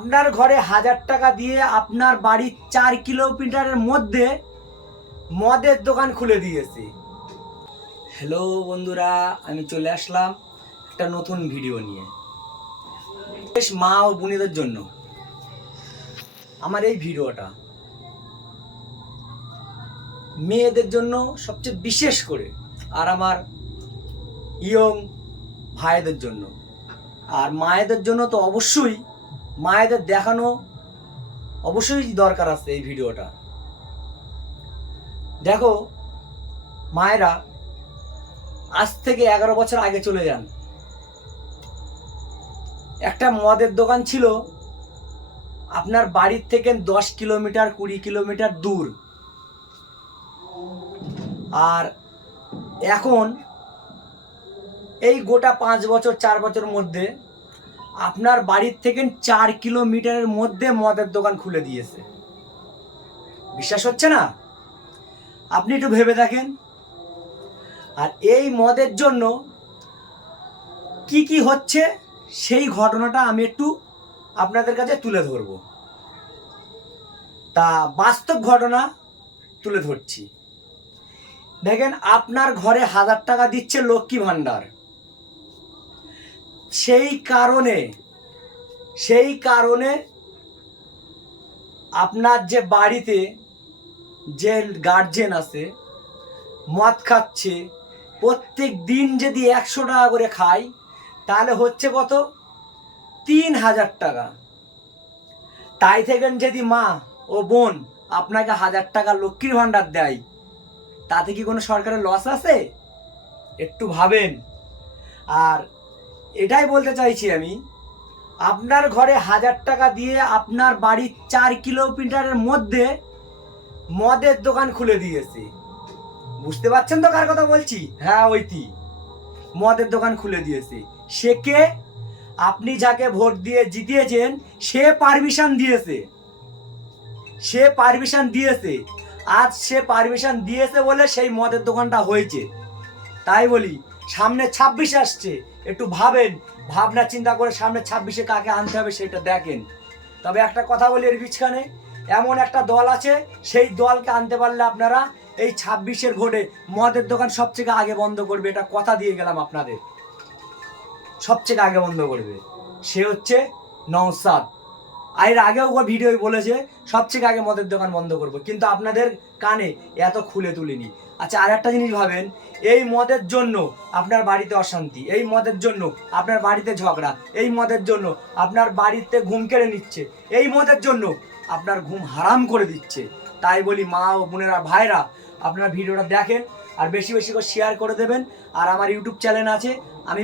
আপনার ঘরে হাজার টাকা দিয়ে আপনার বাড়ির চার কিলোমিটারের মধ্যে মদের দোকান খুলে দিয়েছি। হ্যালো বন্ধুরা, আমি চলে আসলাম একটা নতুন ভিডিও নিয়ে। বেশ মা ও বোনেদের জন্য আমার এই ভিডিওটা মেয়েদের জন্য সবচেয়ে বিশেষ করে আর আমার ইয়ং ভাইদের জন্য। আর মায়েদের জন্য তো অবশ্যই মায়েদের দেখানো অবশ্যই দরকার আছে এই ভিডিওটা। দেখো, মায়েরা আজ থেকে এগারো বছর আগে চলে যান। একটা মদের দোকান ছিল, আপনার বাড়ির থেকে দশ কিলোমিটার, কুড়ি কিলোমিটার দূর। আর এখন এই গোটা পাঁচ বছর, চার বছর মধ্যে আপনার বাড়ির থেকে চার কিলোমিটারের মধ্যে মদের দোকান খুলে দিয়েছে। বিশ্বাস হচ্ছে না? আপনি একটু ভেবে দেখেন। আর এই মদের জন্য কি কি হচ্ছে সেই ঘটনাটা আমি একটু আপনাদের কাছে তুলে ধরব। তা বাস্তব ঘটনা তুলে ধরছি। দেখেন, আপনার ঘরে হাজার টাকা দিচ্ছে লক্ষ্মী ভাণ্ডার। সেই কারণে সেই কারণে আপনার যে বাড়িতে যে গার্জেন আছে, মদ খাচ্ছে, প্রত্যেক দিন যদি একশো টাকা করে খায়, তাহলে হচ্ছে কত? তিন হাজার টাকা। তাই থেকে যদি মা ও বোন আপনাকে হাজার টাকা লক্ষ্মীর ভাণ্ডার দেয়, তাতে কি কোনো সরকারের লস আছে? একটু ভাবেন। আর এটাই বলতে চাইছি আমি, আপনার ঘরে হাজার টাকা দিয়ে আপনার বাড়ির চার কিলোমিটারের মধ্যে মদের দোকান খুলে দিয়েছে। বুঝতে পারছেন তো কার কথা বলছি? হ্যাঁ ওইটি। মদের দোকান খুলে দিয়েছে। সে কে? আপনি যাকে ভোট দিয়ে জিতিয়েছেন, সে পারমিশন দিয়েছে। সে পারমিশন দিয়েছে। আজ সে পারমিশন দিয়েছে বলে সেই মদের দোকানটা হয়েছে। তাই বলি সামনে ছাব্বিশ আসছে। একটু ভাবেন, ভাবনা চিন্তা করে সামনে ছাব্বিশে কাকে আনতে হবে সেটা দেখেন। তবে একটা কথা বলি এর বিছখানে এমন একটা দল আছে, সেই দলকে আনতে পারলে আপনারা এই ছাব্বিশের ভোটে মদের দোকান সবথেকে আগে বন্ধ করবে, এটা কথা দিয়ে গেলাম আপনাদের। সবচেয়ে আগে বন্ধ করবে, সে হচ্ছে নওসাদ। এর আগেও ভিডিও বলেছে সবচেয়ে আগে মদের দোকান বন্ধ করব। কিন্তু আপনাদের কানে এত খুলে তুলিনি। আচ্ছা আর একটা জিনিস ভাবেন, এই মদের জন্য আপনার বাড়িতে অশান্তি, এই মদের জন্য আপনার বাড়িতে ঝগড়া, এই মদের জন্য আপনার বাড়িতে ঘুম কেড়ে নিচ্ছে, এই মদের জন্য আপনার ঘুম হারাম করে দিচ্ছে। তাই বলি মা ও বোনেরা, ভাইরা, আপনারা ভিডিওটা দেখেন আর বেশি বেশি করে শেয়ার করে দেবেন। আর আমার ইউটিউব চ্যানেল আছে, আমি